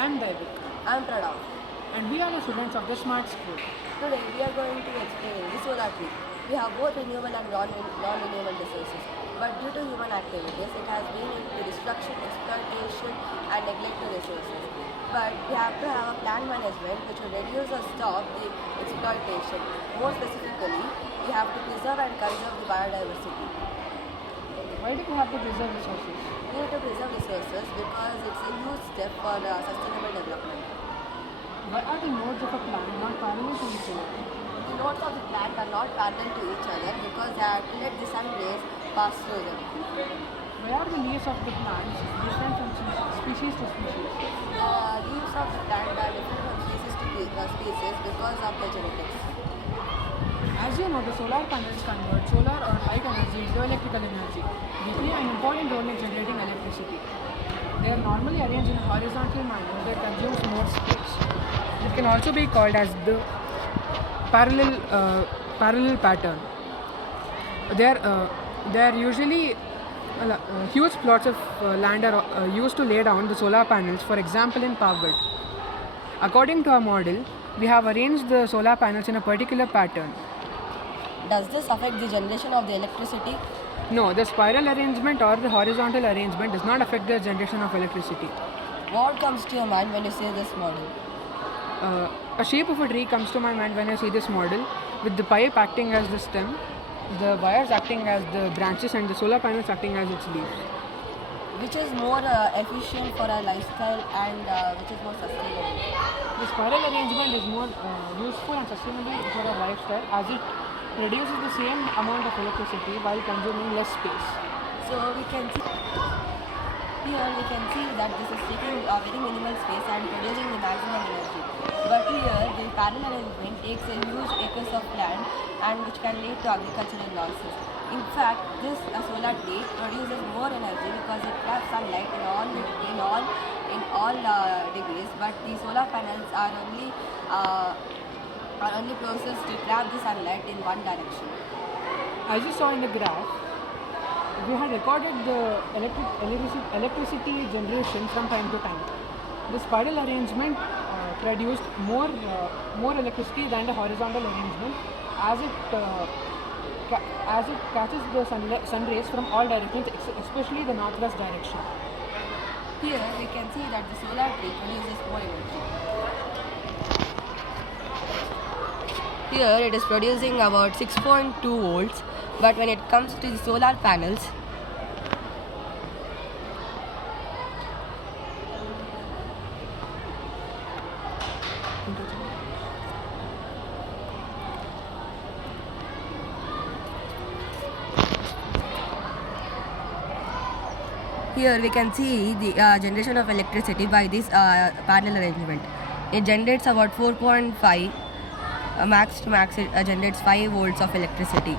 I'm David. I'm Pranav. And we are the students of the Smart School. Today we are going to explain the solar tree. We have both renewable and non-renewable resources, but due to human activities, it has been into destruction, exploitation, and neglect of resources. But we have to have a plan management which will reduce or stop the exploitation. More specifically, we have to preserve and conserve the biodiversity. Why do we have to preserve resources? We need to preserve resources because it's a huge step for sustainable development. Why are the nodes of a plant not parallel to each other? The nodes of the plant are not parallel to each other because they have to let the sun rays pass through them. Why are the leaves of the plants different from species to species? Leaves of the plant are different from species to species because of their genetics. As you know, the solar panels convert solar or light energy into electrical energy. They play an important role in generating electricity. They are normally arranged in a horizontal manner that consumes more space. It can also be called as the parallel pattern. They are usually huge plots of land are used to lay down the solar panels, for example in power grid. According to our model, we have arranged the solar panels in a particular pattern. Does this affect the generation of the electricity? No, the spiral arrangement or the horizontal arrangement does not affect the generation of electricity. What comes to your mind when you see this model? A shape of a tree comes to my mind when I see this model, with the pipe acting as the stem, the wires acting as the branches, and the solar panels acting as its leaves. Which is more efficient for our lifestyle and which is more sustainable? The spiral arrangement is more useful and sustainable for our lifestyle as it produces the same amount of electricity while consuming less space. So we can see here that this is taking a very minimal space and producing the maximum energy. But here the parallel arrangement takes a huge acres of land and which can lead to agricultural losses. In fact, this solar tree produces more energy because it traps sunlight in all degrees, but the solar panels are only processed to trap the sunlight in one direction. As you saw in the graph, we had recorded the electricity generation from time to time. The spiral arrangement produced more electricity than the horizontal arrangement as it catches the sun rays from all directions, especially the northwest direction. Here we can see that the solar tree produces more energy. Here it is producing about 6.2 volts, but when it comes to the solar panels, here we can see the generation of electricity by this parallel arrangement. It generates about 4.5 max to max. It generates 5 volts of electricity.